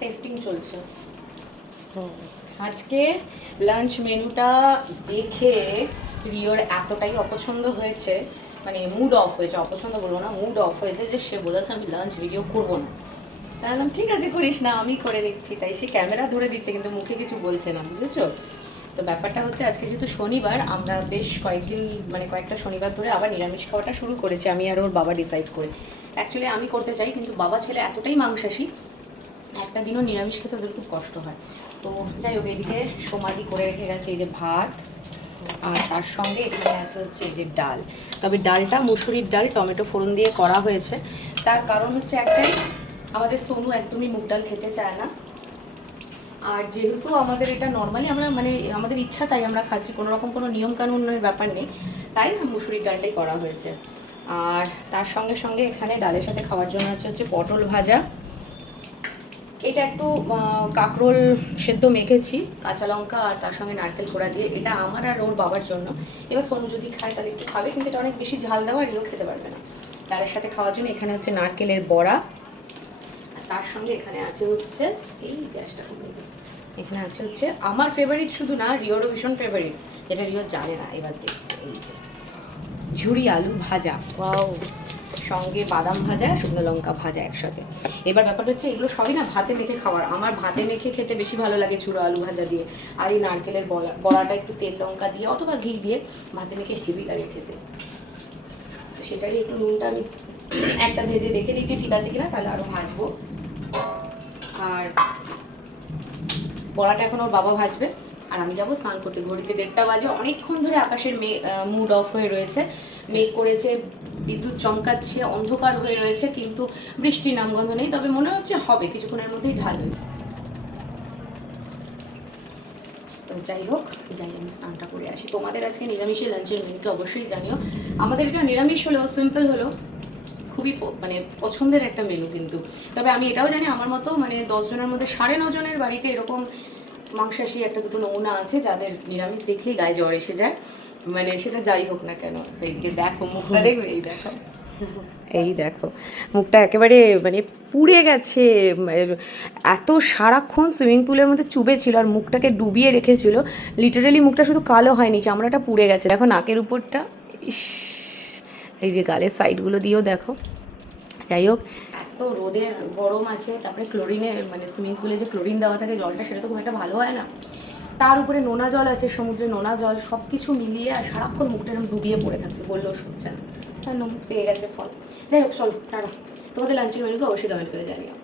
Testing চলছে। আজকে lunch মেনুটা দেখে রিওর এতটাই অপছন্দ হয়েছে, মানে মুড অফ হয়েছে, অপছন্দ বলবো না, মুড অফ হয়েছে, যে সে বলেছে আমি লাঞ্চ ভিডিও করবো না। তাই বললাম ঠিক আছে করিস না, আমি করে দিচ্ছি। তাই সে ক্যামেরা ধরে দিচ্ছে কিন্তু মুখে কিছু বলছে না, বুঝেছো? তো ব্যাপারটা হচ্ছে আজকে যেহেতু শনিবার, আমরা বেশ কয়েকদিন মানে কয়েকটা শনিবার ধরে আবার নিরামিষ খাওয়াটা শুরু করেছি, আমি আর ওর বাবা ডিসাইড করে। অ্যাকচুয়ালি আমি করতে চাই, কিন্তু বাবা ছেলে এতটাই মাংসাশী, একটা দিনও নিরামিষ খেতে ওদের খুব কষ্ট হয়। তো যাই হোক, এইদিকে সোমাদি করে রেখে গেছে এই যে ভাত, আর তার সঙ্গে এখানে আছে হচ্ছে এই যে ডাল। তবে ডালটা মুসুরির ডাল টমেটো ফোড়ন দিয়ে করা হয়েছে। তার কারণ হচ্ছে একটাই, আমাদের সোনু একদমই মুগ ডাল খেতে চায় না। আর যেহেতু আমাদের এটা নর্মালি আমরা মানে আমাদের ইচ্ছা, তাই আমরা খাচ্ছি, কোনো রকম কোনো নিয়মকানুনের ব্যাপার নেই, তাই মুসুরির ডালটাই করা হয়েছে। আর তার সঙ্গে সঙ্গে এখানে ডালের সাথে খাওয়ার জন্য আছে হচ্ছে পটল ভাজা। এটা একটু কাঁকরোল সেদ্ধ মেখেছি কাঁচা লঙ্কা আর তার সঙ্গে নারকেল কোড়া দিয়ে, এটা আমার আর ওর বাবার জন্য। এবার সোনু যদি খায় তাহলে একটু খাবে, কিন্তু এটা অনেক বেশি ঝাল দেওয়া, এও খেতে পারবে না। ডালের সাথে খাওয়ার জন্য এখানে হচ্ছে নারকেলের বড়া, আর তার সঙ্গে এখানে আছে হচ্ছে এই গ্যাসটা, এখানে আছে হচ্ছে আমার ফেভারিট, শুধু না রিওরও ভীষণ ফেভারিট, যেটা রিও জানে না, এবার দেখ এই যে ঝুরি আলু ভাজা, ওয়াও, সঙ্গে বাদাম ভাজা, শুকনো লঙ্কা ভাজা একসাথে। এবার ব্যাপারটা হচ্ছে এগুলো সবই না ভাতে মেখে খাওয়ার, আমার ভাতে মেখে খেতে বেশি ভালো লাগে ঝুড়ো আলু ভাজা দিয়ে। আর এই নারকেলের বড়াটা একটু তেল লঙ্কা দিয়ে অথবা ঘি দিয়ে ভাতে মেখে হেভি লাগে খেতে। তো সেটারই একটু নুনটা আমি একটা ভেজে দেখে নিচ্ছি ঠিক আছে কিনা, তাহলে আরও ভাজবো। আর বড়াটা এখন ওর বাবা ভাজবে, আর আমি যাবো স্নান করতে। ঘড়িতে 1:30 বাজে, অনেকক্ষণ ধরে আকাশের মুড অফ হয়ে রয়েছে, মেঘ করেছে, বিদ্যুৎ চমকাচ্ছে, অন্ধকার হয়ে রয়েছে, কিন্তু বৃষ্টির নামগন্ধ নেই। তবে মনে হচ্ছে হবে, কিছুক্ষণের মধ্যেই ঢালবে। তো যাই হোক, যাই আমি স্নানটা করে আসি। তোমাদের আজকে নিরামিষের লাঞ্চের মেনুটা অবশ্যই জানিও। আমাদের এটা নিরামিষ হলেও, সিম্পল হলেও খুবই মানে পছন্দের একটা মেনু কিন্তু। তবে আমি এটাও জানি আমার মতো মানে 10 জনের মধ্যে 9.5 জনের বাড়িতে এরকম মাংসাশী একটা দুটো নমুনা আছে, যাদের নিরামিষ দেখলেই গায়ে জ্বর এসে যায়, মানে সেটা যাই হোক না কেন। এইদিকে দেখো মুখটা, দেখবে এই দেখো, এই দেখো মুখটা একেবারে মানে পুড়ে গেছে, এত সারাক্ষণ সুইমিং পুলের মধ্যে চুবে ছিল আর মুখটাকে ডুবিয়ে রেখেছিল, লিটারালি মুখটা শুধু কালো হয়নি, চামড়াটা পুড়ে গেছে। দেখো নাকের উপরটা, ইস, এই যে গালের সাইডগুলো দিয়েও দেখো। যাই হোক, এত রোদের গরম আছে, তারপরে ক্লোরিনের মানে সুইমিং পুলে যে ক্লোরিন দেওয়া থাকে জলটা, সেটা তো খুব একটা ভালো হয় না। তার উপরে নোনা জল আছে, সমুদ্রে নোনা জল, সব কিছু মিলিয়ে আর সারাক্ষণ মুখটা এরকম ডুবিয়ে পড়ে থাকছে, বললেও শুনছে না। তার পেয়ে গেছে ফল। যাই হোক চলো টাটা, তোমাদের লাঞ্চের মেনু তো অবশ্যই কমেন্ট করে জানিও।